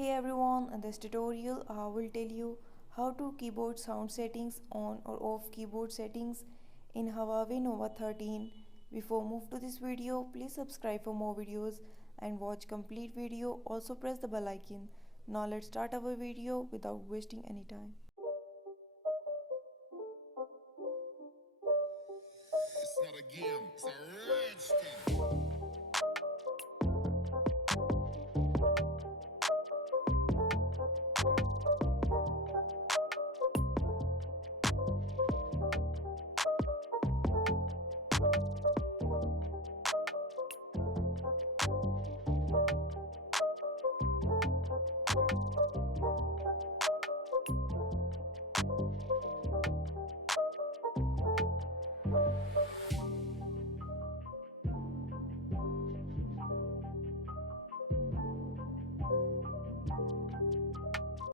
Hey everyone, in this tutorial I will tell you how to keyboard sound settings on or off keyboard settings in Huawei Nova 13. Before move to this video, please subscribe for more videos and watch complete video. Also press the bell icon. Now let's start our video without wasting any time.